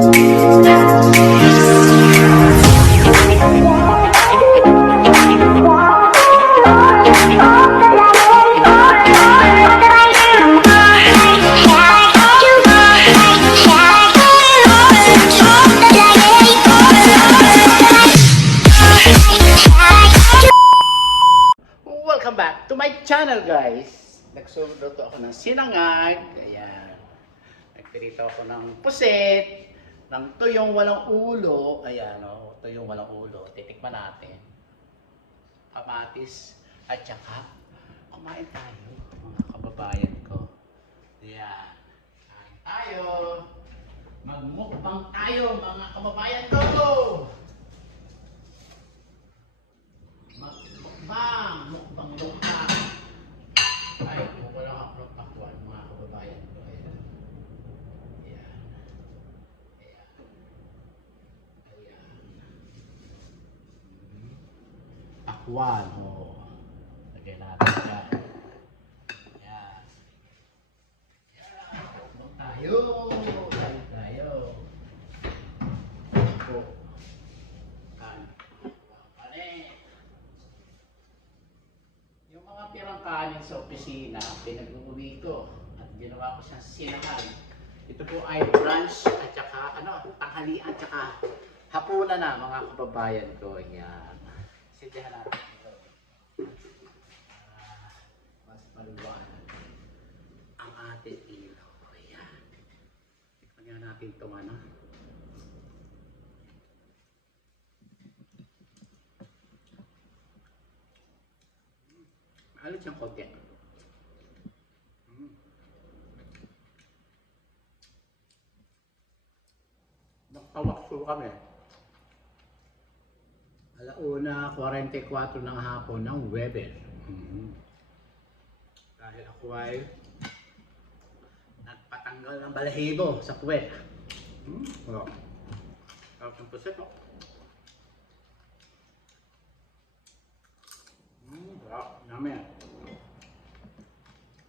Welcome back to my channel, guys. Nagsuloto ako ng sinangag. Ayan. Nagpirito ako ng puset, ng tuyong walang ulo. Ayan, o. Tuyong walang ulo. Titikman natin. Kamatis. At saka, kumain tayo, mga kababayan ko. Ayan. Kain tayo. Magmukbang tayo, mga kababayan ko. Mukbang luka. Ay, wala akong pakwan, mga kababayan ko. Ayan. Ayan. Ayan. Ayan. Pakwan, o. Lagyan natin yan. Ayan. Ayan. Mukbang tayo. Kain tayo. Ito. Yung mga pirang kanin sa opisina, pinag-uwi ko at ginawa ko siyang sinangag. Ito po ay brunch at saka tanghalian at saka hapunan na, mga kababayan ko. Yan. Sindihan natin ito. Mas maliwanag ang ating ilaw. Ayan. Tignan natin itong Alam siyang konti. Nakawakso kami. 1:44 ng hapon ng Webes. Dahil ako ay nagpatanggal ng balahibo sa puwet. Wala. Tapos yung puset, o. Namin.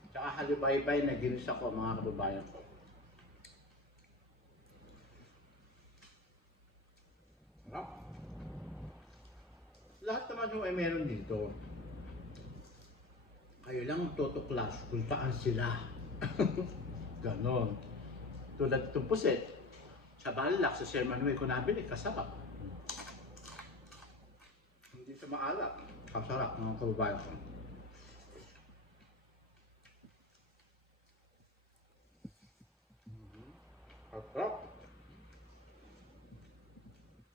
Tsaka halibaybay na ginis ako, mga kababayan ko. Lahat naman yung ay meron dito. Kayo lang tutuklas kung saan sila. Ganon. Tulad itong puset. Sa Balak, sa Sir Manuel ko nabili, kasarap. Hindi sa maalat. Kasarap, mga kababayan ko. Kasarap.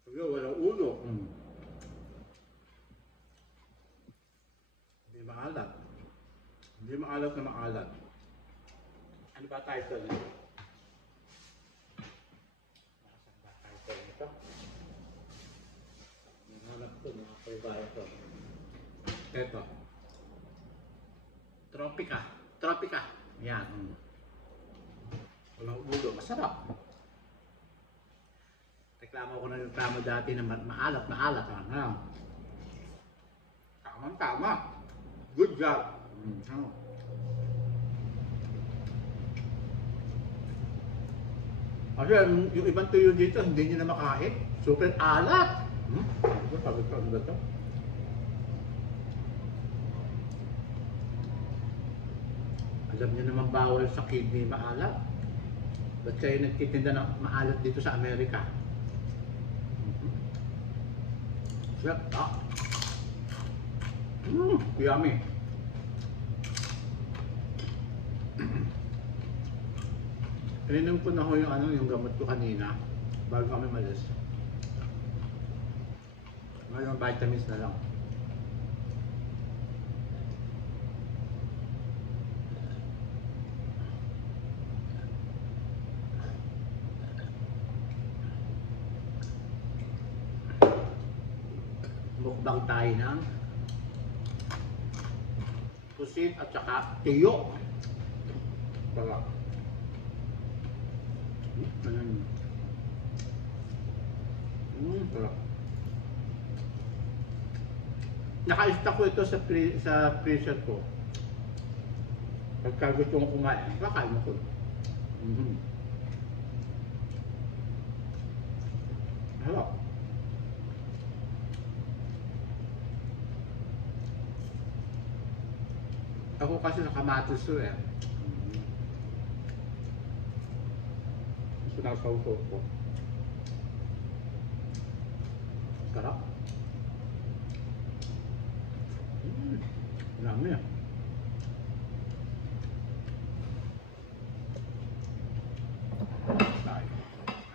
Kasi walang ulo. Hindi maalat. Hindi maalat na maalat. Ano ba title nito? Nasaan ba title nito? Nanganap ko, mga kababayan ko. Ito. Tropica. Tropica. Yan. Walang ulo. Masarap. Reklamo ko na yung reklamo dati na maalat. Tama. Good job. Kasi yung ibang tuyo dito, hindi nyo na makain. Super alat. Sabi ko, ano ba ito? Alam niyo naman bawal sa kidney maalat. Ba't kayo nagtitinda ng maalat dito sa Amerika? Sarap, yummy. Ininom ko na ho yung gamot ko kanina bago kami malis. Ngayon vitamins na lang. Mukbang tayo ng pusit at saka tiyo. Sarap. Sarap. Naka-stock ko ito sa freezer ko. Pagka gusto ko kumain, kakain mo ko. Ako kasi sa kamatis to eh. Sinasaw-saw ko. Sarap. Dami ah. Ay,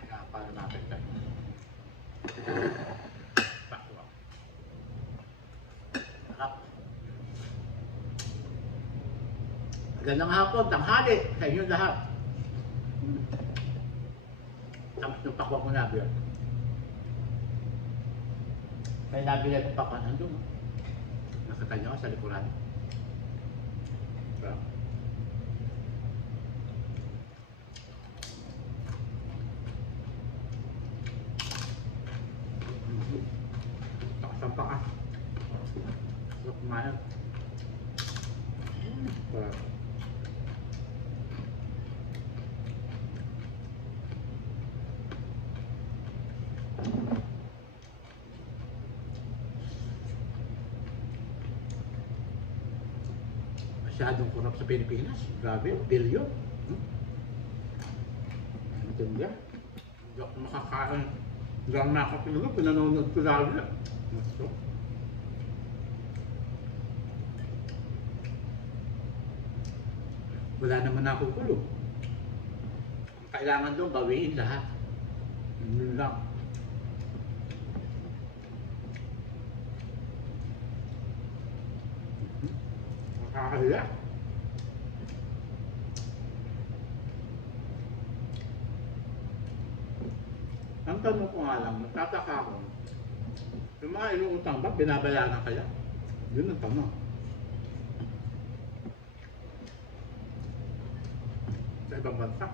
kaya para natin tayo. Bakwa. Sarap. Magandang hapon, tanghali sa inyo lahat. Tapos yung pakwa ko nabili. May nabili yung pakwa nandun. Nakita nyo sa likuran. Sarap. Takas ang paka. Sarap kumain. Sarap. Masyadong kurap sa Pilipinas. Grabe, bilyon. Matindi. Hindi ako makakain. Hindi ako nakakatulog. Pinanonood ko lagi. Gusto. Wala naman ako kulog. Kailangan doon bawiin lahat. Yun lang. Nakakahiya. Ang tanong ko nga lang, nagtataka ako, yung mga inuutang ba, binabayaran kaya? Yun ang tanong. Sa ibang bansa.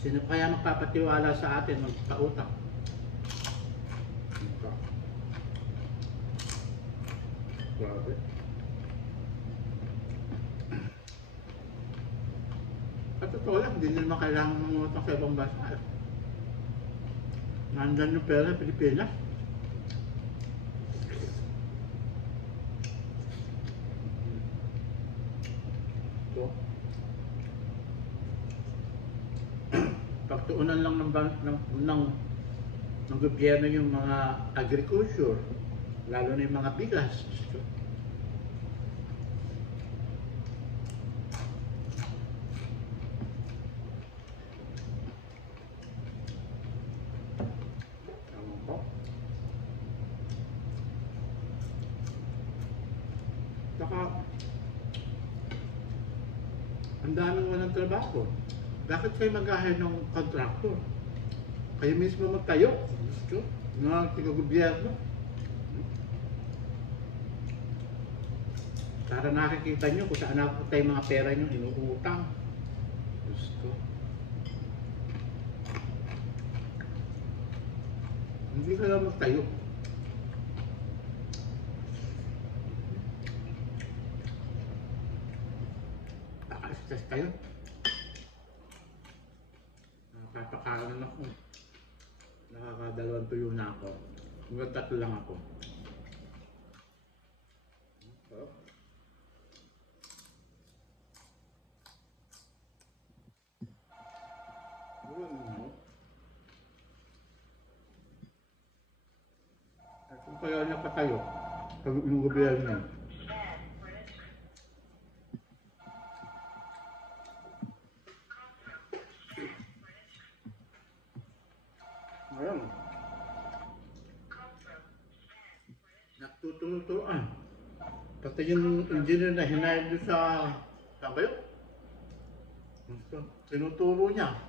Sino kaya magpapatiwala sa atin magpautang? Grabe. At totoo lang, hindi naman kailangan mangutang sa ibang bansa. Nandan yung pera sa Pilipinas. So, pagtuunan lang ng gobyerno yung mga agriculture, lalo na yung mga bigas. Saka, ang daming walang trabaho. Bakit kayo mag-ahir ng contractor? Kayo mismo magtayo. Gusto? Mga tiga-gobyerno. Para nakikita nyo kung saan napunta yung mga pera nyo inuutang. Gusto. Hindi ka lang magtayo. Nakaka-stress kayo. Nakakakaroon ako. Nakakadalawang tuyo na ako. Hanggang 3 lang ako. Kung kaya nakatayo, pag yung gobyerno. Ngayon, nagtuturo-turoan. Pati yung engineer na hinayad doon sa bayo. Tinuturo niya.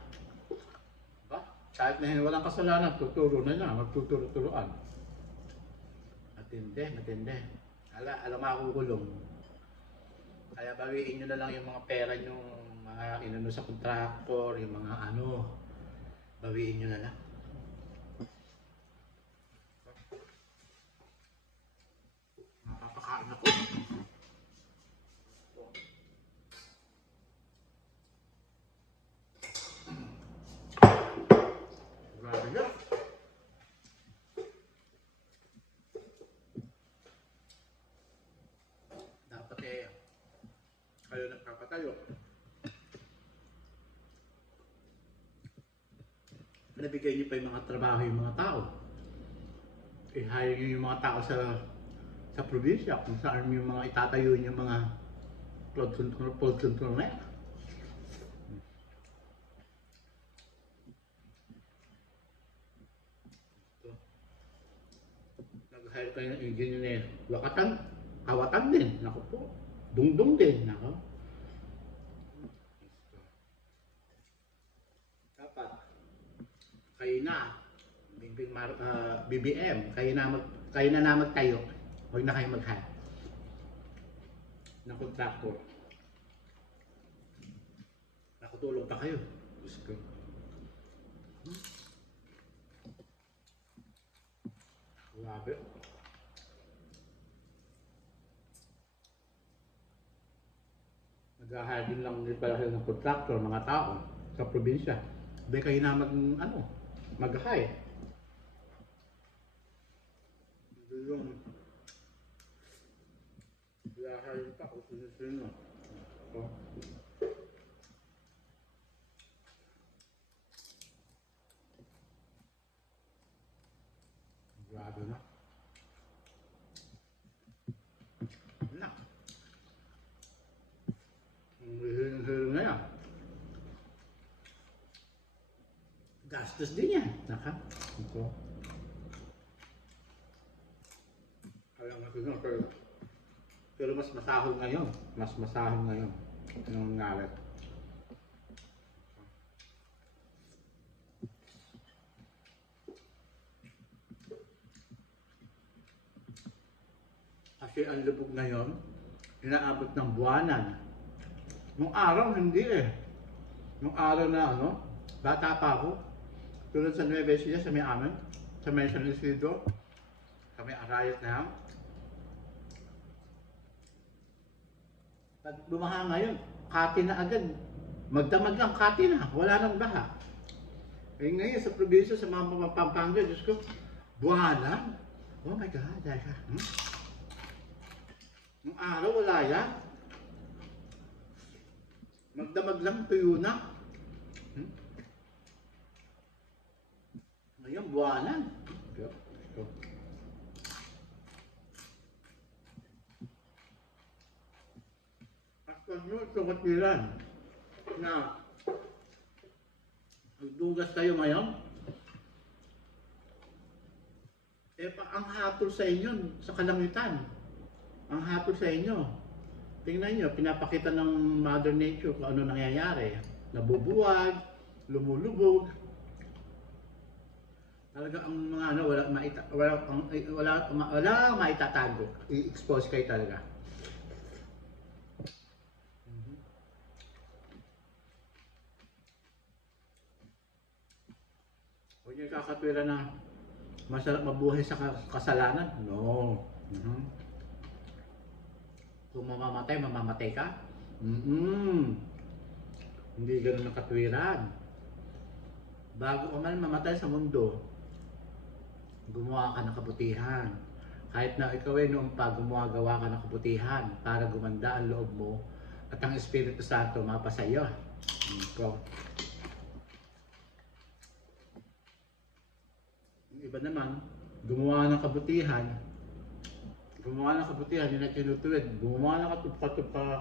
Diba? Kahit na walang kasalanan, tuturo na niya, magtuturo-turoan. Matindi, matindi. Alam makukulong. Kaya bawiin nyo na lang yung mga pera nyo, mga inano sa contractor, yung mga ano, bawiin nyo na lang. Napapakain ako. Grabe na. nakakatayo. Nabigay niyo pa yung mga trabaho yung mga tao. I-hire niyo yung mga tao sa probinsya kung saan yung mga itatayo yung mga flood control na yan. Nag-hire kayo ng engineer. Kawatan din. Naku po. Dungdung din. Naku. Dapat. Kayo na. BBM. Kayo na magtayo. Huwag na kayo mag-hire ng contractor. Nakutulong pa kayo. Diyos ko. Grabe. Nag-hire din lang din pala ng contractor, mga tao sa probinsya. Hindi kayo na mag-hire. Hindi yung nag-hire pa kung sino-sino. Grabe na. Wala. Ang hihing-hihing na yan. Gastos din yan. Naka. Ito. Kaya nga ito. Pero mas masahol ngayon. Mas masahol ngayon. Yung ngalat. Kasi ang lubog ngayon, inaabot ng buwanan. Nung araw, hindi eh. Nung araw na bata pa ako, tulad sa Nueva Ecija, sa may amin, sa may San Isidro, sa may Arayat na yan. Pag bumaha ngayon, kati na agad. Magdamag lang, kati na. Wala nang baha. Eh ngayon, sa probinsya, sa mga Pampanga, Diyos ko, buwanan. Oh my God, Nung araw, wala yan. Magdamag lang, tuyo na. Ngayon, buwanan. Actual nyo, ito katiran na magdugas kayo ngayon. Eh, ang hatol sa inyo, sa kalangitan. Ang hatol sa inyo. Tingnan nyo, pinapakita ng Mother Nature kung ano nangyayari. Nabubuwag, lumulubog. Talaga ang mga wala maitatago. I-expose kayo talaga. Huwag niyo kakatwira na masarap mabuhay sa kasalanan. No. Kung mamamatay ka? Hindi ganun ang katwiran. Bago ka man mamatay sa mundo, gumawa ka ng kabutihan. Kahit na ikaw ay noong pa gawa ka ng kabutihan para gumanda ang loob mo at ang Espiritu Santo mapasa iyo. Yung iba naman, gumawa ng kabutihan, yun na tinutuwid. Gumawa ng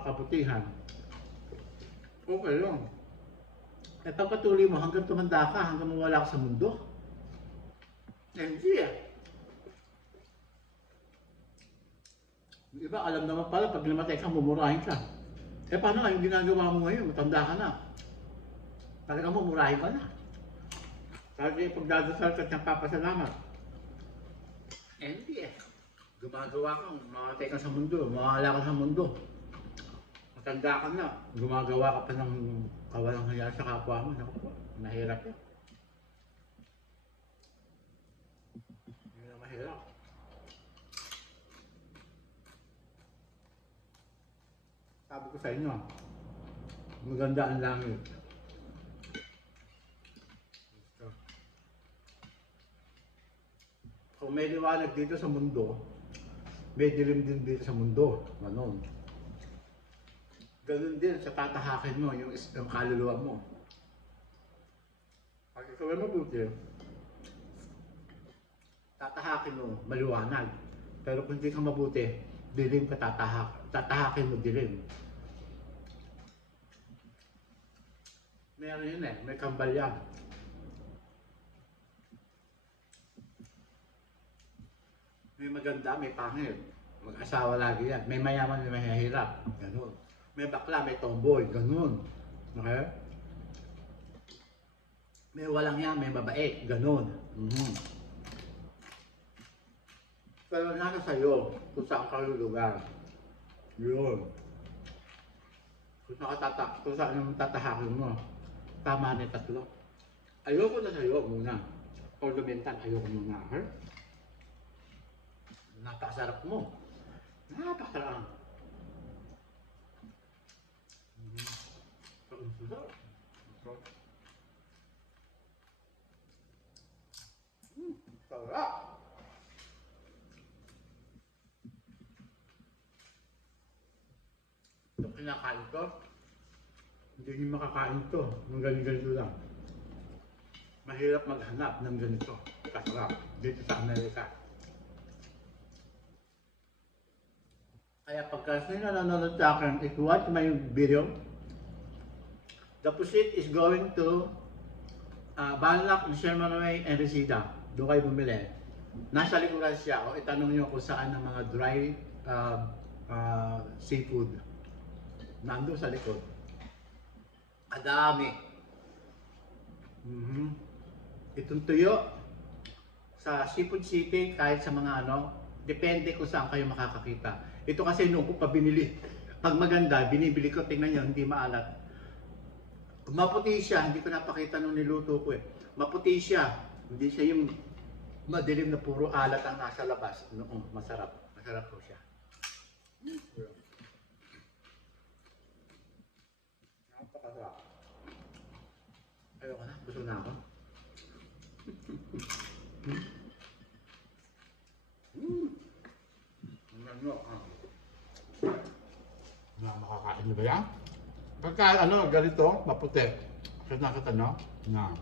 kabutihan. Okay lang. Eh pagpatuloy mo hanggang tumanda ka, hanggang mawala ka sa mundo. Hindi eh. Yung iba alam naman pala, pag namatay ka, mumurahin ka. Eh paano nga yung ginagawa mo ngayon? Matanda ka na. Talagang mumurahin ka na. Kasi pagdadasal ka ng papasalamat. Hindi eh. Gumagawa ka, mamatay ka sa mundo, mawala ka sa mundo. Matanda ka na, gumagawa ka pa ng kawalang hiya sa kapwa mo. Naku po, mahirap yan. Yun ang mahirap. Sabi ko sa inyo, maganda ang langit. Kung may liwanag dito sa mundo, may dilim din dito sa mundo. Ganon. Ganun din sa tatahakin mo, yung kaluluwa mo. Pag ikaw ay mabuti, tatahakin mo, maliwanag. Pero kung hindi ka mabuti, dilim ka tatahakin mo dilim. Meron yun eh, may kambal yan. May maganda, may pangit. Mag-asawa lagi yan. May mayaman, may mahihirap. Ganun. May bakla, may tomboy. Ganun. Okay? May walang yan, may mabait. Ganun. Pero nasa sa'yo kung saan ka lugar. Yun. Kung saan yung tatahakin mo. Tama na 3. Ayoko na sa'yo muna. Ornamental, ayoko muna. Okay? Napakasarap mo. Napakasarap. Sarap. Ito kinakain ko. Hindi nyo makakain ito. Ng ganito lang. Mahirap maghanap ng ganito. Kasarap. Dito sa Amerika. Kaya pagka sino nanonood sa akin, if you watch my video, the proceed is going to Balak, Sherman Way, and Reseda. Doon kayo bumili. Nasa likuran siya. O itanong nyo kung saan ang mga dry seafood. Nandun sa likod. Adami. Itong tuyo sa Seafood City, kahit sa mga ano, depende kung saan kayo makakakita. Ito kasi noong ko pa binili. Pag maganda, binibili ko, tingnan nyo, hindi maalat. Maputi siya, hindi ko napakita nung niluto ko eh. Maputi siya, hindi siya yung madilim na puro alat ang nasa labas. Noong masarap, masarap po siya. Napakasarap. Ayoko na, busog na ako. Makakain niyo ba yan? Pagka ano, ganito, maputi. Kasi nakita nyo? Na.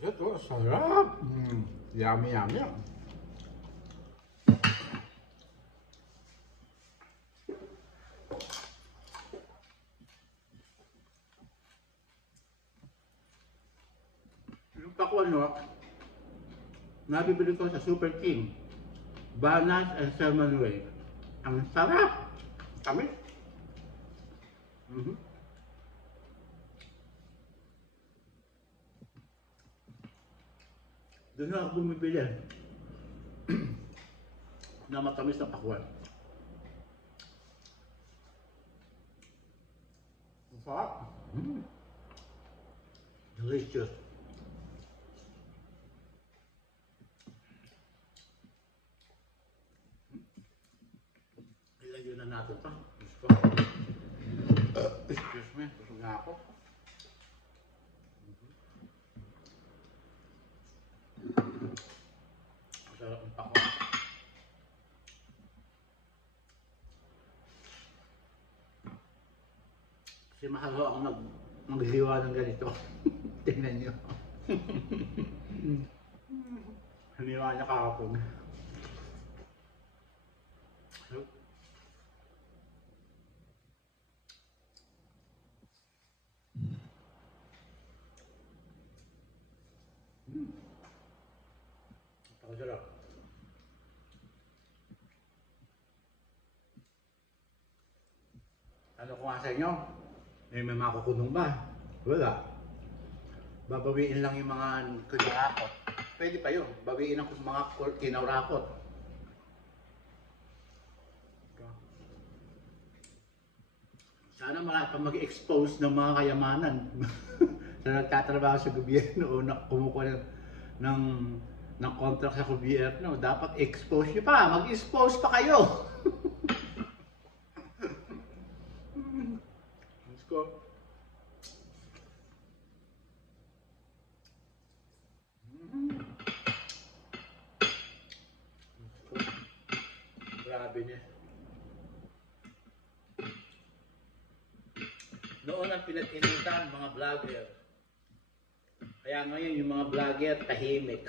Ito, sarap! Yummy, yummy. Yung pakwan nyo, nabibili ko sa Super King. Banas and Sherman Way. Ang sarap! Kami? Doon na ako bumibili na matamis na pakwan. Ang sarap! Delicious! Ilagyan na natin ito. Excuse me, busog na ako. Masarap ang pakwan. Kasi mahal ako maghiwa ng ganito. Tingnan nyo. Hiniwa niya kahapon. Napakasarap. Ano ko nga sa inyo? May makukulong ba? Wala. Babawiin lang yung mga kinaurakot. Pwede pa yun. Bawiin ang mga kinaurakot. Sana marami pa mag-expose ng mga kayamanan na nagtatrabaho sa gobyerno o kumukuha ng contract sa gobyerno. Dapat expose nyo pa. Mag-expose pa kayo. Let's go. Grabe niya. Noon ang pinag-initan mga vlogger. Kaya ngayon yung mga vlogger tahimik.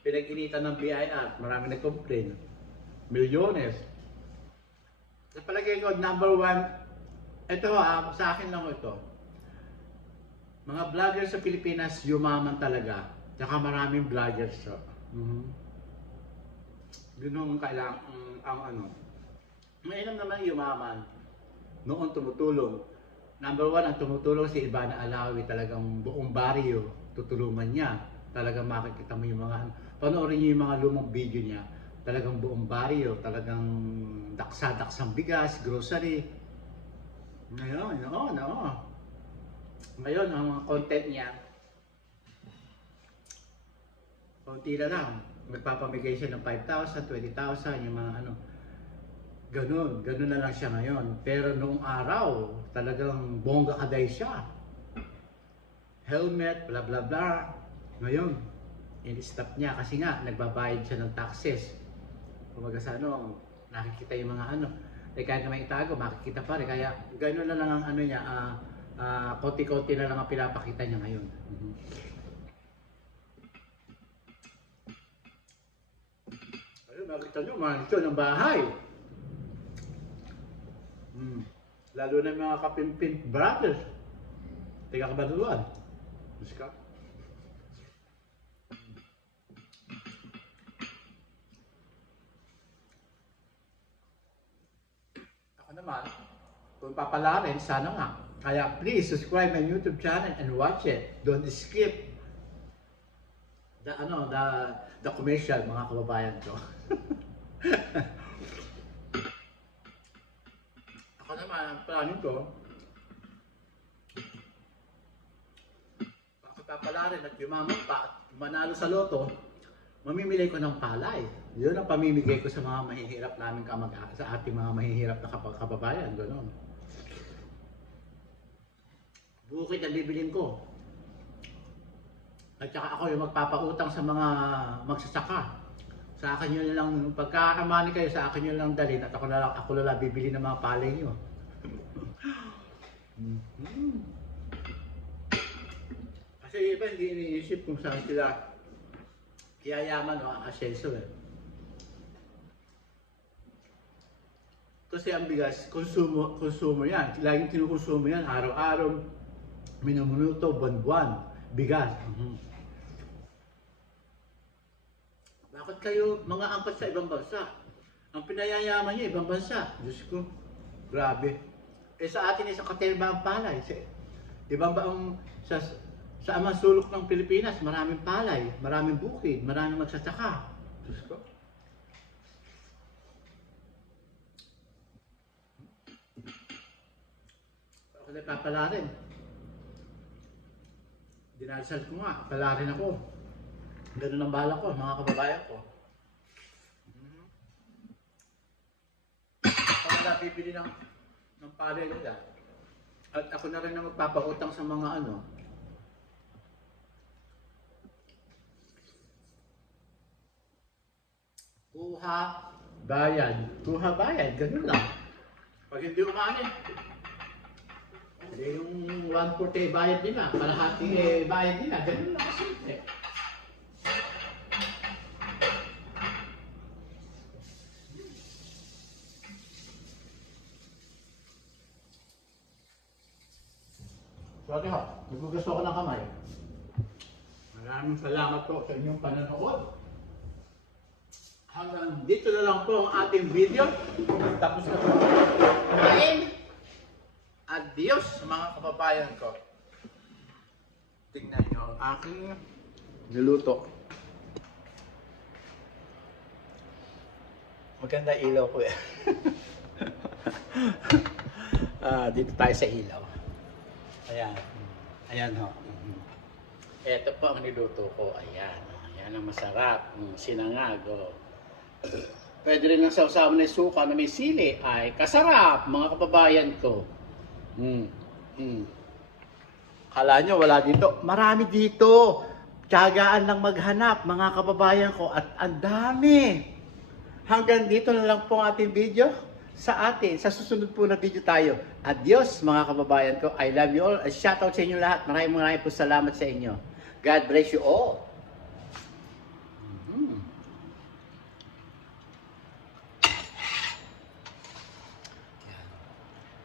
Pinag-initan ng BIR, marami nag-complain. Milyones. Sa palagay ko, number one, ito sa akin lang ito. Mga vlogger sa Pilipinas, yumaman talaga. Tsaka maraming vloggers. So. Yun ang kailangan, ang ano. Mainam naman yumaman. Noon tumutulong. Number one, ang tumutulong si Ivana Alawi, talagang buong baryo, tutulungan niya. Talagang makikita mo yung mga, panoorin niyo yung mga lumang video niya. Talagang buong baryo, talagang daksa-daksang bigas, grocery. Ngayon, Ngayon, ang mga content niya, konti na lang. Magpapamigay siya ng 5,000, 20,000, yung mga ano. Ganun na lang siya ngayon. Pero noong araw, talagang bongga kaday siya. Helmet, bla bla bla. Ngayon, in-stop niya kasi nga, nagbabayad siya ng taxes. Kumaga sa ano, nakikita yung mga ano. Kahit na may itago, makikita pa rin. Kaya ganun na lang ang ano niya, konti-konti na lang ang pinapakita niya ngayon. Ayun, makikita nyo, manito ng bahay. Lalo na mga kapimpin brothers. Tiga Kabaduan. Biska. Ako naman, kung papalarin, sana nga. Kaya please subscribe my YouTube channel and watch it. Don't skip the commercial, mga kababayan ko. Ako naman, ang planning ko, bakit papalarin at yumaman pa at manalo sa loto, mamimili ko ng palay. Yun ang pamimigay ko sa mga mahihirap namin sa ating mga mahihirap na kababayan. Gano'n. Bukid ang bibilin ko. At saka ako yung magpapautang sa mga magsasaka. Sa akin yun lang, pagkakamani kayo, sa akin yun lang dalhin at ako na lang bibili ng mga palay nyo. Kasi iba hindi iniisip kung saan sila yayaman o asenso eh. Kasi ang bigas, konsumo yan. Laging kinukonsumo yan, araw-araw, minuto, buwan-buwan, bigas. Bakit kayo mga angkat sa ibang bansa? Ang pinayayaman niyo, ibang bansa. Diyos ko, grabe. Eh sa atin, sa katerba ang palay. Diba ba ang sa amang sulok ng Pilipinas, maraming palay, maraming bukid, maraming magsasaka. Diyos ko. Ako na papalarin. Dinasal ko nga, palarin ako. Ganun ang bala ko, mga kababayan ko. Ako na bibili ng palay nila. At ako na rin na magpapautang sa mga ano. Kuha, bayad, ganun lang. Pag hindi umanin, yung 1/4 bayad nila, kalahati bayad nila, ganun lang kasimple. Sorry ho, nagugusto ko ng kamay. Maraming salamat po sa inyong pananood. Hanggang dito na lang po ang ating video. Tapos na po. Adios mga kababayan ko. Tingnan nyo ang aking niluto. Maganda ilaw ko eh. Dito tayo sa ilaw. Ayan. Ayan ho. Ito po ang niluto ko. Ayan. Ayan ang masarap. Sinangag. Pwede rin ng sausawan ng suka na may sili. Ay kasarap mga kababayan ko. Kala nyo wala dito. Marami dito. Tiyagaan lang maghanap mga kababayan ko. At ang dami. Hanggang dito na lang po ang ating video. sa atin. Sa susunod po na video tayo. Adios mga kababayan ko. I love you all. Shoutout sa inyo lahat. Maraming po salamat sa inyo. God bless you all.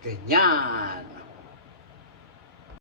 Ganyan.